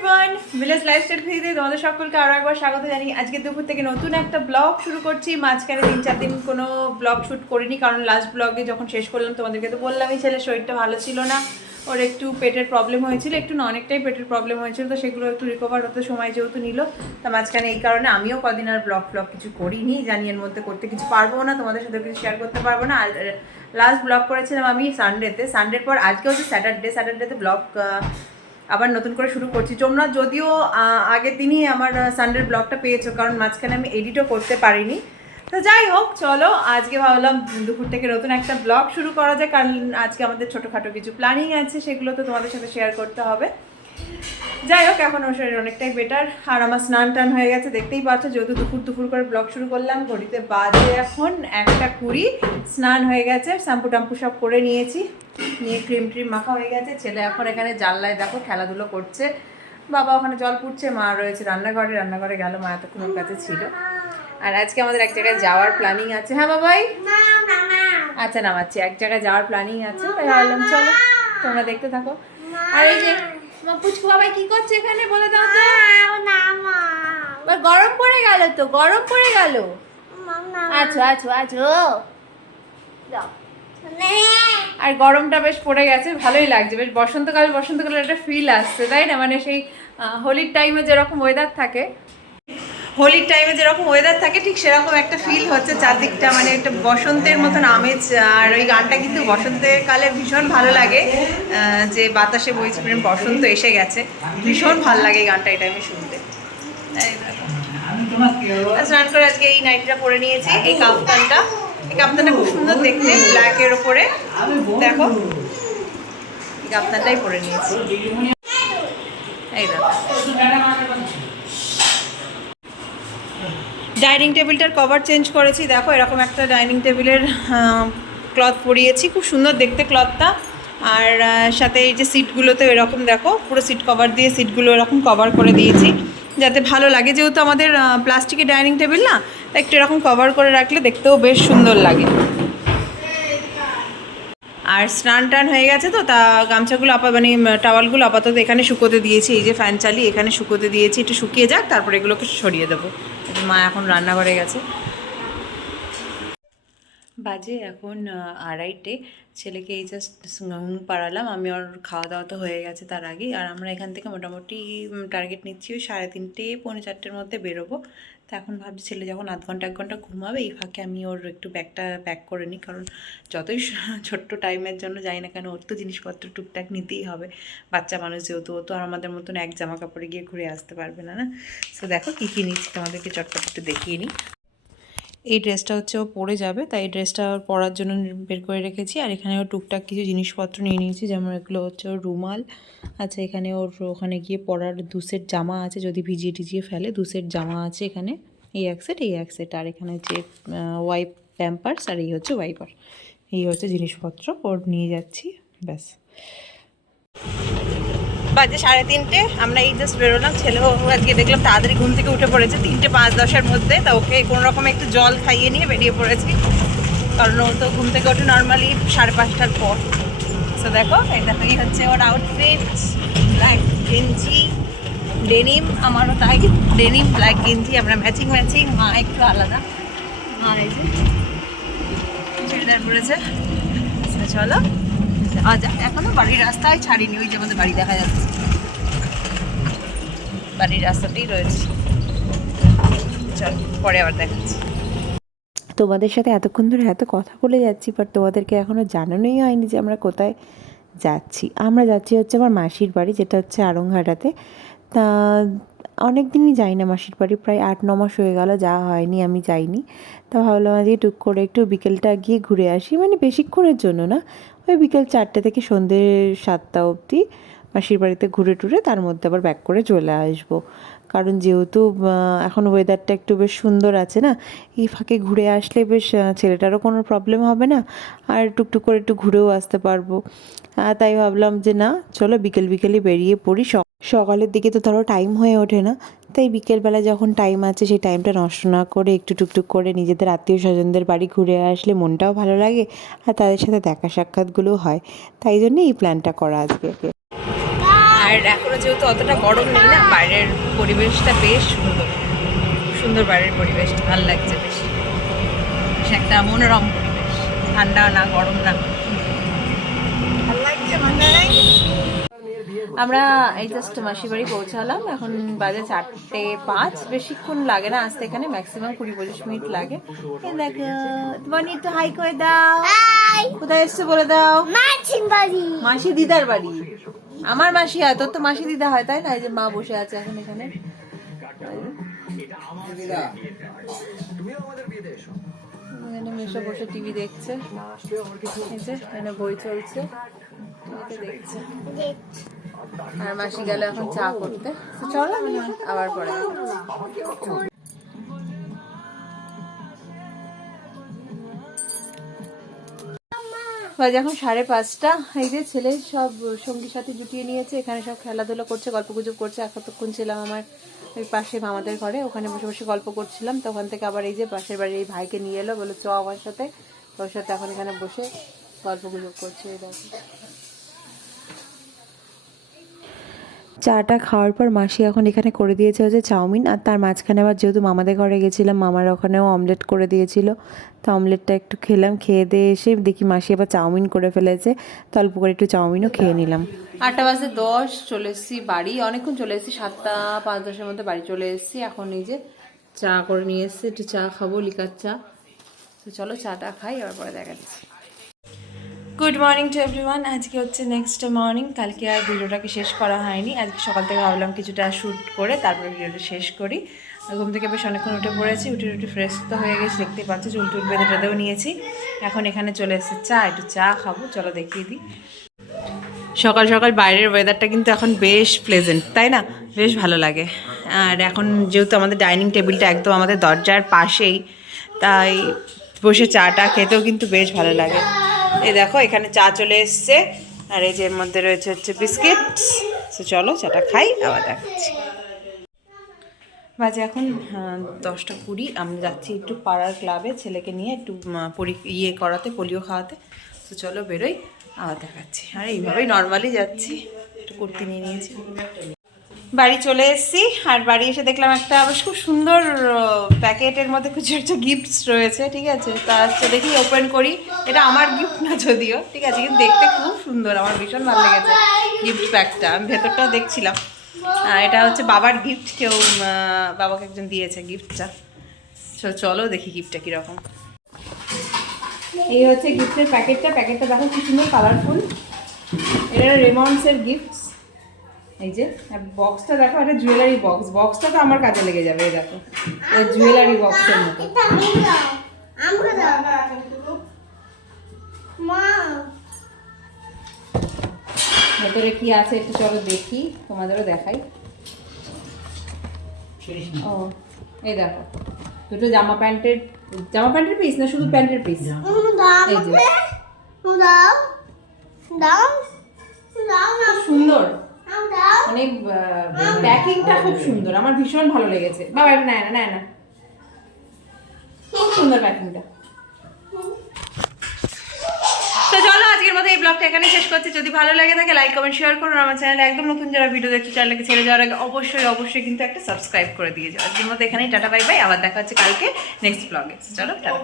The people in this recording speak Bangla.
এভরিওয়ান, ভিলেজ লাইফস্টাইল ভিডিওতে তোমাদের সকলকে আরও একবার স্বাগত জানিয়ে আজকে দুপুর থেকে নতুন একটা ব্লগ শুরু করছি। মাঝখানে 3-4 দিন কোনো ব্লগ শ্যুট করিনি, কারণ লাস্ট ব্লগে যখন শেষ করলাম তোমাদেরকে তো বললামই ছেলের শরীরটা ভালো ছিল না, ওর একটু পেটের প্রবলেম হয়েছিল, একটু না অনেকটাই পেটের প্রবলেম হয়েছিল, তো সেগুলো একটু রিকভার হতে সময় যেহেতু নিল, তা মাঝখানে এই কারণে আমিও কদিন আর ব্লগ কিছু করিনি, জানি এর মধ্যে করতে কিছু পারবো না, তোমাদের সাথে কিছু শেয়ার করতে পারবো না। আর লাস্ট ব্লগ করেছিলাম আমি সানডের পর আজকে হচ্ছে স্যাটারডেতে ব্লগ আবার নতুন করে শুরু করছি। তোমরা যদিও আগের দিনই আমার সানডের ব্লগটা পেয়েছো, কারণ মাঝখানে আমি এডিটও করতে পারিনি। তো যাই হোক, চলো আজকে ভাবলাম দুপুর থেকে নতুন একটা ব্লগ শুরু করা যায়, কারণ আজকে আমাদের ছোটোখাটো কিছু প্ল্যানিং আছে, সেগুলো তো তোমাদের সাথে শেয়ার করতে হবে। যাই হোক, এখন ওর শরীর অনেকটাই বেটার, আর আমার স্নান টান হয়ে গেছে, দেখতেই পাচ্ছ, যেহেতু দুপুর করে ব্লগ শুরু করলাম। ঘড়িতে বাজে এখন 1:20, স্নান হয়ে গেছে, শ্যাম্পু টাম্পু সব করে নিয়েছি, নিয়ে ক্রিম মাখা হয়ে গেছে। ছেলে এখন এখানে জানলায় দেখো খেলাধুলো করছে, বাবা ওখানে জল পুড়ছে, মা রয়েছে রান্নাঘরে গেল, মা এতক্ষণ ওর কাছে ছিল। আর আজকে আমাদের এক জায়গায় যাওয়ার প্ল্যানিং আছে। হ্যাঁ বাবাই, আচ্ছা নামাচ্ছি, এক জায়গায় যাওয়ার প্ল্যানিং আছে, তাই ভাবলাম চলো তোমরা দেখতে থাকো। আর এই যে পুচকু বাবাই কি করছে এখানে বলে দাও তো। গরম পড়ে গেল তো, গরম পড়ে গেল। আচ্ছা আর গরমটা বেশ পড়ে গেছে, ভালোই লাগছে, বেশ বসন্তকালের একটা ফিল আসছে, তাই না? মানে সেই হোলির টাইমে যেরকম ওয়েদার থাকে ঠিক সেরকম একটা ফিল হচ্ছে চারদিকটা, মানে একটা বসন্তের মতন আমেজ। আর ওই গানটা কিন্তু বসন্তের কালে ভীষণ ভালো লাগে, যে বাতাসে বইছে প্রেম বসন্ত এসে গেছে, ভীষণ ভালো লাগে এই গানটা, এই টাইমে শুনতে। স্নান করে আজকে এই নাইটিটা পরে নিয়েছি, এই কাপ্তানটা খুব সুন্দর দেখতে, ব্ল্যাকের ওপরে দেখো, এই কাপ্তানটাই পরে নিয়েছি। এই দেখো, ডাইনিং টেবিলটার কভার চেঞ্জ করেছি, দেখো এরকম একটা ডাইনিং টেবিলের ক্লথ পরিয়েছি, খুব সুন্দর দেখতে ক্লথটা। আর সাথে এই যে সিটগুলোতে এরকম দেখো, পুরো সিট কভার দিয়ে সিটগুলো এরকম কভার করে দিয়েছি, যাতে ভালো লাগে, যেহেতু আমাদের প্লাস্টিকের ডাইনিং টেবিল না, তাই একটু এরকম কভার করে রাখলে দেখতেও বেশ সুন্দর লাগে। আর স্নান টান হয়ে গেছে তো, তা গামছাগুলো টাওয়ালগুলো আপাতত এখানে শুকোতে দিয়েছি, এই যে ফ্যান চালিয়ে এখানে শুকোতে দিয়েছি, একটু শুকিয়ে যাক, তারপর এগুলোকে সরিয়ে দেবো। মা এখন রান্নাঘরে গেছে, বাজে এখন 2:30, ছেলেকে এই জাস্ট ঘুম পাড়ালাম আমি, ওর খাওয়া দাওয়া তো হয়ে গেছে তার আগেই। আর আমরা এখান থেকে মোটামুটি টার্গেট নিচ্ছি ওই 3:30 4:45 মধ্যে বেরোবো। তা এখন ভাবছি ছেলে যখন 1 ঘন্টা ঘুমাবে, এই ফাঁকে আমি ওর একটু ব্যাগটা প্যাক করে নিই, কারণ যতই ছোট্ট টাইমের জন্য যাই না কেন, ওর তো জিনিসপত্র টুকটাক নিতেই হবে, বাচ্চা মানুষ যেহেতু, ও তো আর আমাদের মতন এক জামা কাপড়ে গিয়ে ঘুরে আসতে পারবে না। সো দেখো কী কী নিচ্ছি, তোমাদেরকে চটপট একটু দেখিয়ে নিই। এই ড্রেসটা হচ্ছে ও পরে যাবে, তাই এই ড্রেসটা ওর পরার জন্য বের করে রেখেছি। আর এখানে ওর টুকটাক কিছু জিনিসপত্র নিয়ে নিয়েছি, যেমন এগুলো হচ্ছে ওর রুমাল, আচ্ছা এখানে ওর ওখানে গিয়ে পরার 2 সেট জামা আছে, যদি ভিজিয়ে টিজিয়ে ফেলে 2 সেট জামা আছে এখানে, এই এক সেট, আর এখানে হচ্ছে ওয়াইপ প্যাম্পার্স, আর এই হচ্ছে ওয়াইপার, এই হচ্ছে জিনিসপত্র ওর নিয়ে যাচ্ছি, ব্যাস। বাজে 3:30, আমরা এই জাস্ট বেরোলাম, ছেলেও আজকে দেখলাম তাড়াতাড়ি ঘুম থেকে উঠে পড়েছে, 3টে 5-10-এর মধ্যে, তা ওকে কোনো রকম একটু জল খাইয়ে নিয়ে বেরিয়ে পড়েছি, কারণ ও তো ঘুম থেকে ওঠে নর্মালি 5:30টার পর। তো দেখো এই হচ্ছে ওর আউটফিট, ব্ল্যাক গেঞ্জি ডেনিম, আমারও তাই ডেনিম ব্ল্যাক গেঞ্জি, আমরা ম্যাচিং, মা একটু আলাদা, আর এই যে চুড়িদার পরেছে। চলো আচ্ছা, এখনো বাড়ির রাস্তায় ছাড়িনি, ওই যে আমাদের বাড়ি দেখা যাচ্ছে, বাড়ির রাস্তাতেই রয়েছে, চল পরে আবার দেখাচ্ছি। তোমাদের সাথে এতক্ষণ ধরে এত কথা বলে যাচ্ছি, বাট তোমাদেরকে এখনও জানানোই হয়নি যে আমরা কোথায় যাচ্ছি। আমরা যাচ্ছি হচ্ছে আমার মাসির বাড়ি, যেটা হচ্ছে আড়ংঘাটাতে। তা অনেক দিনই যাই না মাসির বাড়ি, প্রায় 8-9 মাস হয়ে গেল যাওয়া হয়নি, আমি যাইনি। তা ভাবলাম আজকে টুক করে একটু বিকেলটা গিয়ে ঘুরে আসি, মানে বেশিক্ষণের জন্য না, ওই বিকেল 4টে থেকে সন্ধ্যে 7টা অবধি মাসির বাড়িতে ঘুরে টুরে তার মধ্যে আবার ব্যাক করে চলে আসবো। কারণ যেহেতু এখন ওয়েদারটা একটু বেশ সুন্দর আছে না, এই ফাঁকে ঘুরে আসলে বেশ ছেলেটারও কোনো প্রবলেম হবে না, আর টুকটুক করে একটু ঘুরেও আসতে পারবো। তাই ভাবলাম যে না, চলো বিকেলে বেরিয়ে পড়ি। সকালের দিকে তো ধরো টাইম হয়ে ওঠে না, তাই বিকেলবেলা যখন টাইম আছে সেই টাইমটা নষ্ট না করে একটু টুকটুক করে নিজেদের আত্মীয় স্বজনদের বাড়ি ঘুরে আসলে মনটাও ভালো লাগে, আর তাদের সাথে দেখা সাক্ষাৎগুলোও হয়, তাই জন্য এই প্ল্যানটা করা আজকে। আর আর এখনো যেহেতু অতটা গরম নেই না, বাইরের পরিবেশটা বেশ সুন্দর সুন্দর, বাইরের পরিবেশটা ভালো লাগছে বেশ, বেশ একটা মনোরম পরিবেশ, ঠান্ডা না গরম না, ভালো লাগছে। আমরা এই জাস্ট মাসির বাড়ি পৌঁছালাম, এখন বাজে 4:05, বেশিক্ষণ লাগে না আসতে, এখানে ম্যাক্সিমাম 20-25 মিনিট লাগে। এই দেখো তোমার একটু হাই করে দাও। কোথায় এসছো বলে দাও? মাসির বাড়ি। মাসি দিদার বাড়ি। আমার মাসি হয়, তোর তো মাসি দিদা হয় তাই না? এই যে মা বসে আছে এখন এখানে, এখানে মেশো বসে টিভি দেখছে, এই যে এখানে বই চলছে, টিভিতে দেখছে। আর মাসি গেল এখন চা করতে, তো চলো আবার পরে। বাজে এখন 5:30। এই যে ছেলে সব সঙ্গী সাথী জুটিয়ে নিয়েছে, এখানে সব খেলাধুলা করছে, গল্পগুজব করছে। এতক্ষণ ছিলাম আমার ওই পাশে মামাদের ঘরে, ওখানে বসে বসে গল্প করছিলাম। তখন থেকে আবার এই যে পাশের বাড়ির এই ভাইকে নিয়ে এলো, বলে চ আমার সাথে, ওর সাথে এখন এখানে বসে গল্পগুজব করছে। এই দেখো চাটা খাওয়ার পর মাসি এখন এখানে করে দিয়েছে হচ্ছে চাউমিন, আর তার মাঝখানে আবার যেহেতু মামাদের ঘরে গেছিলাম, মামার ওখানেও অমলেট করে দিয়েছিল, তো অমলেটটা একটু খেলাম। খেয়ে দিয়ে এসে দেখি মাসি আবার চাউমিন করে ফেলেছে, তো অল্প করে একটু চাউমিনও খেয়ে নিলাম। 8:10 চলে এসেছি বাড়ি, অনেকক্ষণ চলে এসেছি, 7:05-10 মধ্যে বাড়ি চলে এসেছি। এখন এই যে চা করে নিয়ে এসেছি, একটু চা খাবো, লিকার চা। তো চলো চাটা খাই, আবার পরে দেখা যাচ্ছে। Good morning to everyone. আজকে হচ্ছে নেক্সট মর্নিং, কালকে আর ভিডিওটাকে শেষ করা হয়নি। আজকে সকাল থেকে ভাবলাম কিছুটা শ্যুট করে তারপরে ভিডিওটা শেষ করি। ঘুম থেকে বেশ অনেকক্ষণ উঠে পড়েছি, উঠে ফ্রেশ তো হয়ে গেছি, দেখতেই পাচ্ছি, চুল টুল বেঁধে টেঁধেও নিয়েছি। এখন এখানে চলে এসেছে চা, একটু চা খাবো, চলো দেখিয়ে দিই। সকাল সকাল বাইরের ওয়েদারটা কিন্তু এখন বেশ প্লেজেন্ট, তাই না? বেশ ভালো লাগে। আর এখন যেহেতু আমাদের ডাইনিং টেবিলটা একদম আমাদের দরজার পাশেই, তাই বসে চাটা খেতেও কিন্তু বেশ ভালো লাগে। এই দেখো এখানে চা চলে এসছে, আর এই যে এর মধ্যে রয়েছে হচ্ছে বিস্কিট। তো চলো চাটা খাই, আবার দেখাচ্ছি। বাজে এখন 10:20। আমরা যাচ্ছি একটু পাড়ার ক্লাবে ছেলেকে নিয়ে একটু করাতে, পোলিও খাওয়াতে। তো চলো বেরোই, আবার দেখাচ্ছি। আর এইভাবেই নর্মালি যাচ্ছি, একটু কুর্তি নিয়ে নিয়েছি। বাড়ি চলে এসেছি, আর বাড়ি এসে দেখলাম একটা বেশ খুব সুন্দর প্যাকেটের মধ্যে কিছু একটা গিফটস রয়েছে, ঠিক আছে? তা হচ্ছে দেখি ওপেন করি। এটা আমার গিফট না যদিও, ঠিক আছে, কিন্তু দেখতে খুব সুন্দর, আমার ভীষণ ভালো লেগেছে গিফট প্যাকটা। আমি ভেতরটাও দেখছিলাম। এটা হচ্ছে বাবার গিফট, কেউ বাবাকে একজন দিয়েছে গিফটটা। চলো দেখি গিফটটা কীরকম। এই হচ্ছে গিফটের প্যাকেটটা দেখো কি সুন্দর কালারফুল। এটা রেমন্ডসের গিফটস। এই যে বক্সটা দেখো, একটা জুয়েলারি বক্সটা তো আমার কাজে লেগে যাবে। এই দেখো জুয়েলারি বক্সের মতো। ভেতরে কি আছে একটু চলো দেখি, তোমাদেরও দেখাই। ও এই দেখো দুটো জামা প্যান্টের পিস, না শুধু প্যান্টের পিস। এই যে সুন্দর, মানে প্যাকিংটা খুব সুন্দর, আমার ভীষণ ভালো লেগেছে। বাবা এটা নেয় না, খুব সুন্দর প্যাকিংটা। তো চলো আজকের মতো এই ব্লগটা এখানে শেষ করছি। যদি ভালো লাগে থাকে লাইক কমেন্ট শেয়ার করুন। আমার চ্যানেলে একদম নতুন যারা ভিডিও দেখছে, চ্যানেলকে ছেড়ে যাওয়ার আগে অবশ্যই কিন্তু একটা সাবস্ক্রাইব করে দিয়ে যাও। আজকের মতো এখানেই টাটা বাই বাই, আবার দেখা হচ্ছে কালকে নেক্সট ব্লগে। চলো টাটা।